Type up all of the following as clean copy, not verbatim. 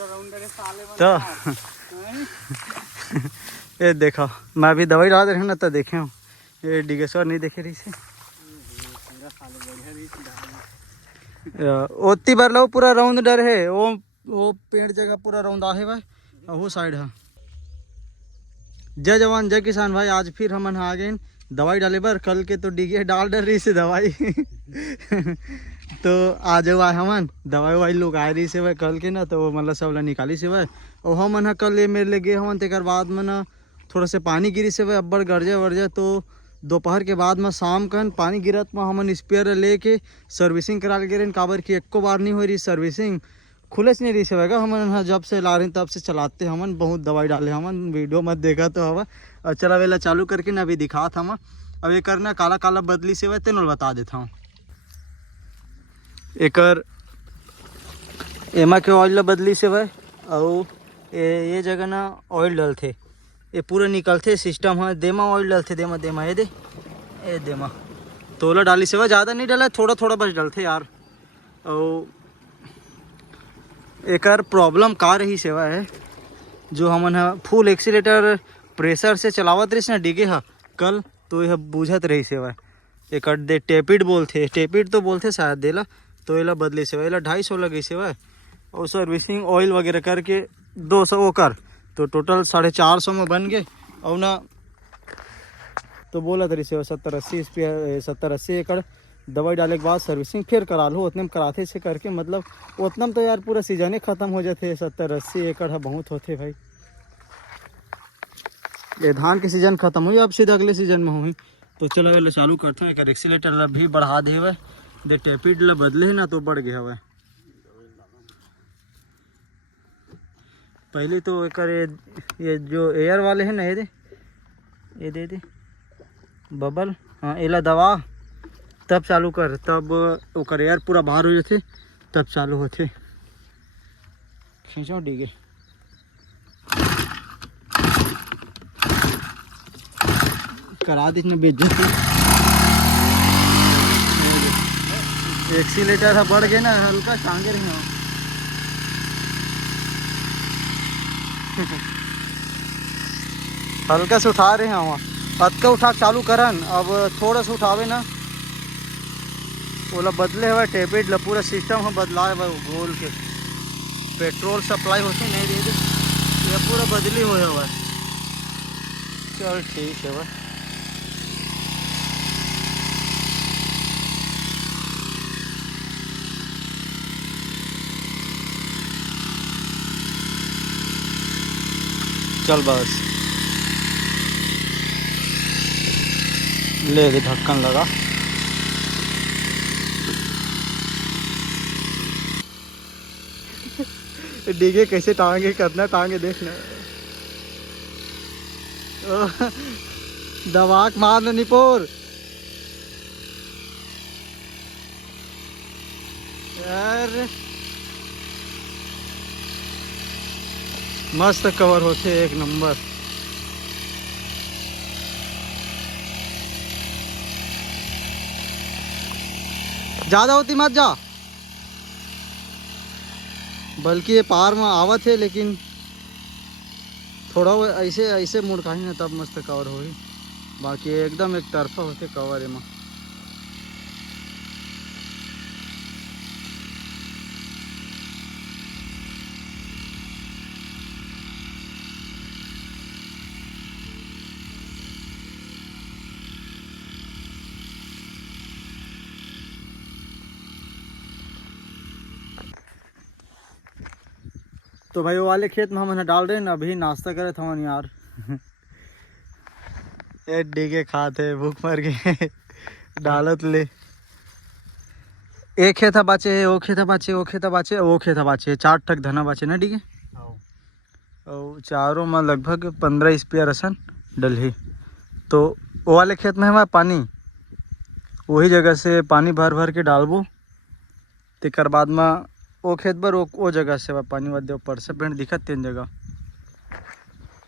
तो ये देखो मैं अभी दवाई डाल रही हूँ ना तो देखे हूँ ये डिगेश्वर नहीं देखे रही से ओती बार लो पूरा राउंड डर है वो पेड़ जगह पूरा राउंड आहे भाई वो साइड है। जय जवान जय किसान भाई, आज फिर हम आ गए दवाई डाले बर। कल के तो डिगे डाल डर रही से दवाई तो आज आए हमन दवाई वाई लोग आए रही से भाई कल के ना, तो मतलब सब ला निकाली से भाई। और हम कल ये मेरे ले गए हमन तेकर बाद में ना थोड़ा से पानी गिरी से भाई अब्बड़ गरजे वर्जे, तो दोपहर के बाद में शाम कन पानी गिरत में हमन स्पेयर लेके सर्विसिंग करा गए। काबर की एको बार नहीं हो रही सर्विसिंग, खुले से नहीं रही से भाई हमन जब से ला रहे तब से चलाते हमन। बहुत दवाई डाले हमन, वीडियो मत देखा तो हवा। और चला वेला चालू करके ना अभी दिखा था हम। अब ये करना काला काला बदली से भाई तेनों बता देता हूँ। एकर एमा के ऑयल बदली से भाई और ये जगह ना ऑयल डलते ये पूरा निकलते सिस्टम है। देमा ऑयल डलते देमा देमा ये दे ए देमा तोला डाली से भाई ज़्यादा नहीं डाला, थोड़ा थोड़ा बस डलते यार। और एकर प्रॉब्लम का रही सेवा है जो हमन फुल एक्सीलेटर प्रेशर से चलावत रही ना डिगे हा कल, तो यह बुझत रही सेवा। एक दे टेपिड बोलते, टेपिड तो बोलते शायद देला, तो एला बदले सेवा एला 250 लगी सेवा। और सर्विसिंग ऑयल वगैरह करके 200 वो कर, तो टोटल 450 में बन गए। और ना तो बोला तरी सेवा 70-80 एकड़ दवाई डाले के बाद सर्विसिंग फिर करा लो। उतने में कराते से करके मतलब उतना में तो यार पूरा सीजन ही खत्म हो जाते। 70-80 एकड़ है बहुत होते भाई। ये धान के सीजन खत्म हुई, अब सीधा अगले सीजन में हुई। तो चलो ये चालू करते हैं। एक एक्सीलेटर भी बढ़ा दे हुए दे टेपिड ला बदले है ना तो बढ़ गया हुआ। पहले तो एक ये जो एयर वाले हैं ना ये दे बबल, हाँ एला दवा तब चालू कर, तब ओकर एयर पूरा बाहर हो जाते तब चालू होते। खींचो डिगे करा दे बेइज्जत। एक्सीलेटर है बढ़ गए ना हल्का टांगे रहे हो हल्का से उठा रहे हैं वहाँ हद का उठा चालू करन। अब थोड़ा सा उठावे ना ओला बदले हुआ टेपिड ला पूरा सिस्टम हम बदला है गोल के। पेट्रोल सप्लाई होती नहीं रही ये पूरा बदली हुआ है। चल ठीक है भाई। चल बस ले दे ढक्कन लगा। डिगे कैसे टांगे करना टांगे देखना दवाक मार निपोर यार। मस्त कवर होते एक नंबर। ज्यादा होती मत जा, बल्कि ये पार में आवत है लेकिन थोड़ा ऐसे ऐसे मुड़ का ही ना तब मस्त कवर हो। बाकी एकदम एक तरफा होते कवर है। तो भाई वो वाले खेत में हम डाल रहे हैं ना, अभी नाश्ता करे थे हम यार ये डिगे खाते भूख मर गए डालत ले। एक खेता बाचे वो खेता बाचे वो खेता बाचे वो खेता बाचे 4 ठक धना बाचे ना डिगे। और चारों में लगभग 15 स्पेयर असन डलही। तो वो वाले खेत में हमारा पानी वही जगह से पानी भर भर के डालबो। तेकर बाद में वो खेत पर वो जगह से पानी वादे ऊपर से पेड़ दिखत 3 जगह।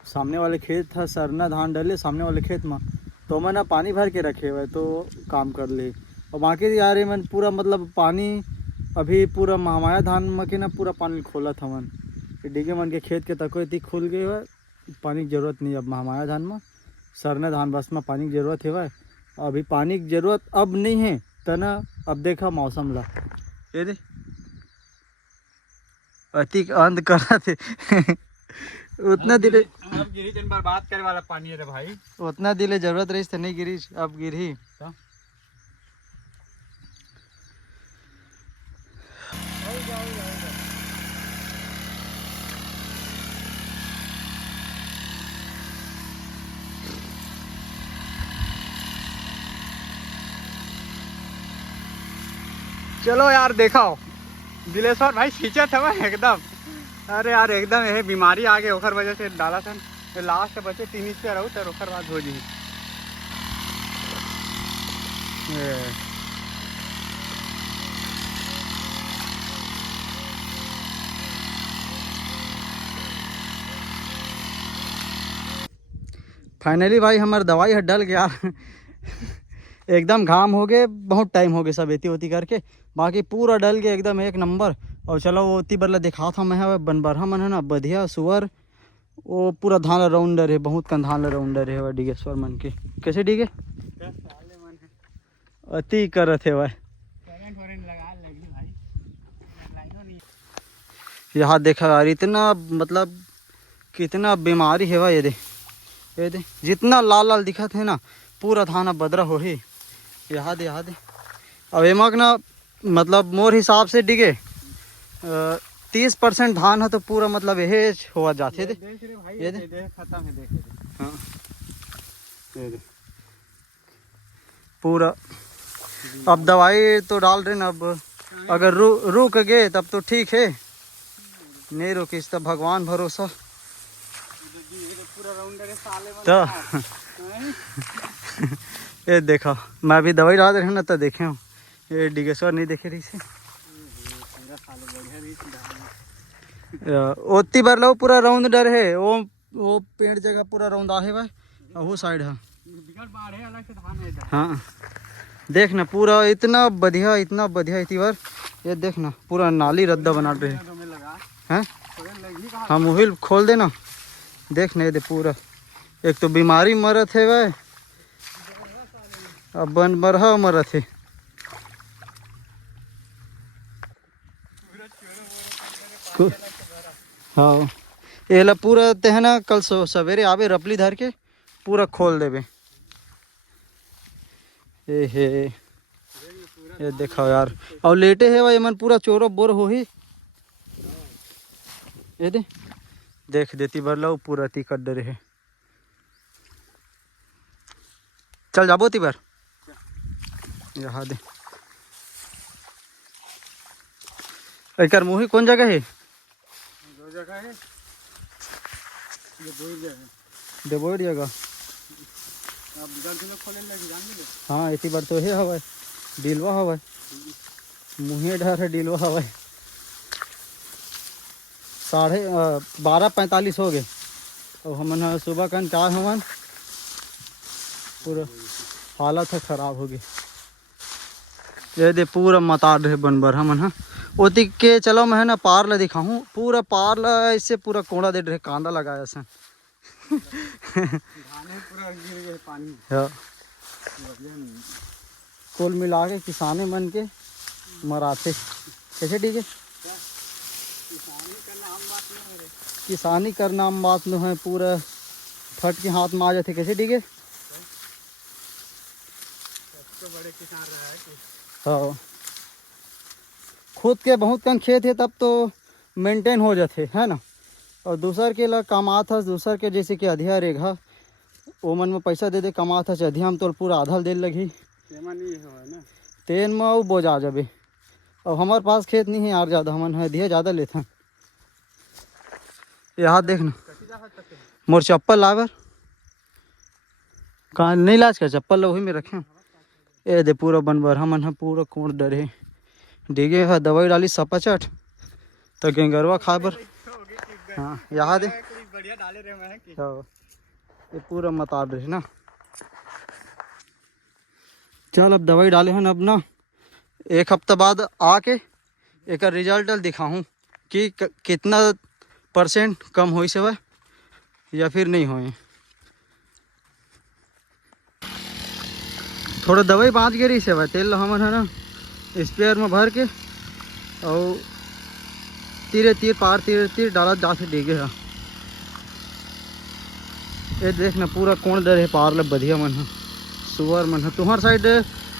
सामने वाले खेत था सरना धान डले सामने वाले खेत में, तो मैंने पानी भर के रखे हुए तो काम कर ले। और बाकी यार मैंने पूरा मतलब पानी अभी पूरा महामाया धान में के ना पूरा पानी खोला था मन। डिगे मन के खेत के तको इतनी खुल गई है, पानी की जरूरत नहीं अब हमारा धान में सरने धान बस में पानी की जरूरत है। अभी पानी की जरूरत अब नहीं है तना। अब देखा मौसम ला ये दे अति अंध करा थे उतना दिले अब गिरी दिन बर्बाद करे वाला पानी है रे भाई। उतना दिले जरूरत रही तो नहीं गिरी, अब गिरी। चलो यार देखो दिलेश्वर भाई खींचा था मैं एकदम। अरे यार एकदम ये बीमारी आ गई ओखर वजह से डाला था लास्ट बचे 3 इंच पे रहू तो ओखर बाद हो जी। फाइनली भाई हमारे दवाई डल गया एकदम घाम हो गए, बहुत टाइम हो गया सब एती होती करके, बाकी पूरा डल गया एकदम एक नंबर। और चलो वो उती बरला दिखा था मैं बनबरहा मन है ना बधिया सुअर वो पूरा धान राउंडर है, बहुत कन धान राउंडर है वह डिगेश्वर मन के। कैसे डिगे अति करत है वह। यहाँ देखा यार इतना मतलब कितना बीमारी है वह। ये दे जितना लाल लाल दिखा थे ना पूरा धान बदरा हो ही। यहाँ दे अब एमक ना मतलब मोर हिसाब से डिगे 30% धान है तो पूरा मतलब यही हुआ जाते थे। ये दे खत्म है देख। हाँ ये दे पूरा। अब दवाई तो डाल रहे ना, अब अगर रुक गए तब तो ठीक है, नहीं रुकिस तब भगवान भरोसा। तो ये देखा मैं भी दवाई डाल रहे ना तो देखे हूँ ये डिगेश्वर नहीं देखे रही से ओती बार लो पूरा राउंड डर है वो पेड़ जगह पूरा राउंड आहे भाई वो साइड है। हाँ देखना पूरा इतना बढ़िया इतनी बार ये देखना पूरा नाली रद्दा बना रहे हैं। हाँ मोबाइल खोल देना देखना ये दे पूरा। एक तो बीमारी मरत है भाई, अब बन बरहा मरत है। हाँ ये ला पूरा तेहना कल सवेरे आवे रपली धर के पूरा खोल देवे। ये देखो यार और लेटे है भाई मन पूरा चोरो बोर हो ही। ये देख देती बरला पूरा ती कर डरे है। चल जाबो ती बार यहाँ दे एक मुही कौन जगह है? दो जगह है, देबोर जगह। हाँ इसी बार तो है हवा डीलवा हवा मुहे डर है डीलवा हवा। 12:45 हो गए और हमन सुबह कन चार हमन पूरा हालत है खराब हो गई। ये दे पूरा मतार रहे बनबर हमन हाँ ओती के चलो मैं ना पार ला दिखाऊँ पूरा पार ला ऐसे पूरा कोड़ा दे रहे कांदा लगाया सन पूरा गिर गए पानी। हाँ कुल मिला के किसाने मन के मराथे कैसे ठीक है। किसानी करना आम बात में है पूरा फट के हाथ में आ जाते कैसे ठीक है। बड़े किसान रहा है कि हाँ खुद के बहुत कम खेत है तब तो मेंटेन हो जाते है ना। और दूसर के ला कमात हस दूसर के जैसे कि अधिया रेघा वो मन में पैसा दे दे कमात हस अधिया हम तो पूरा आधा दे लगी तेन में वो बोझ आ जाबे। अब हमारे पास खेत नहीं है यार ज़्यादा हमन अधिया ज़्यादा लेते हैं। यहाँ देखना मोर चप्पल लावर कहाँ नहीं लाज का चप्पल वही में रखे ये दे पूरा बनबर हमन है पूरा कोण डरे डिगे है दवाई डाली सपाचट तो गेंगरवा खाबर। हाँ यहाँ दे बढ़िया डाले रहे मैं कि ये पूरा मतार रहे ना। चल अब दवाई डाले हैं अब ना 1 हफ्ता बाद आके एक रिजल्ट दिखाऊं कि कितना परसेंट कम हो से वह या फिर नहीं होए। थोड़ा दवाई बाँच गिरी से वह तेल हमन है ना स्पेयर में भर के और तीरे तीर पार तीर तीर डाला जाके डिगे है। ये देखना पूरा कौन दर है पार ले बढ़िया मन है सुअर मन है। तुम्हार साइड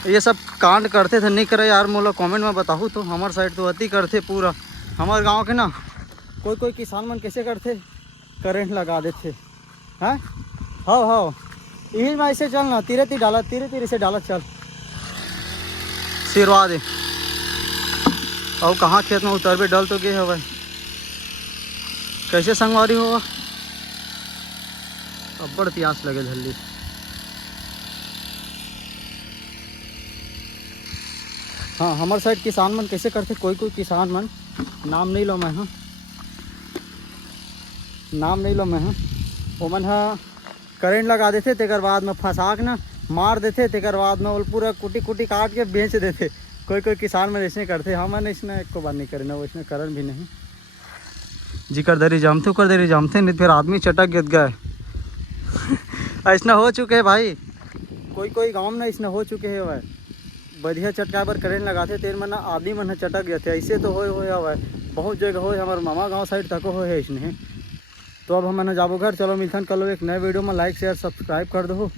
ये सब कांड करते थे नहीं करे यार, मोला कमेंट में बताहू तो। हमार साइड तो अति करते पूरा। हमारे गांव के ना कोई किसान मन कैसे करते करेंट लगा देते हैं। हाँ यही में ऐसे चल ना तीरे तीर डाला तीरे तीर से डाला चल सिरवा दे। और कहाँ खेत में उतरबे डल तो गए हवे कैसे संगवारी होगा। अब्बड़ प्यास लगे जल्दी। हाँ हमारे साइड किसान मन कैसे करते कोई किसान मन नाम नहीं लो मैं। हाँ नाम नहीं लो मैं। हाँ वो मन हाँ करेंट लगा देते तेकर बाद में फंसा के ना मार देते तेकर बाद में वो पूरा कुटी कुटी काट के बेच देते। कोई किसान में ऐसे करते। हमन इसने एक को बार नहीं करे ना वो इसने करन भी नहीं। जिकर दरी जमते उकर दरी जमते नहीं फिर आदमी चटक गिर गए। ऐसा हो चुके हैं भाई कोई गाँव में ऐसा हो चुके हैं भाई। बढ़िया चटका पर करेंट लगाते तेर मन आदमी मन चटक गए थे। ऐसे तो हो हवा बहुत जगह हो हमारे मामा गांव साइड तक हो है इसने। तो अब हम जाबो घर। चलो मिलथन कल एक नए वीडियो में। लाइक शेयर सब्सक्राइब कर दो।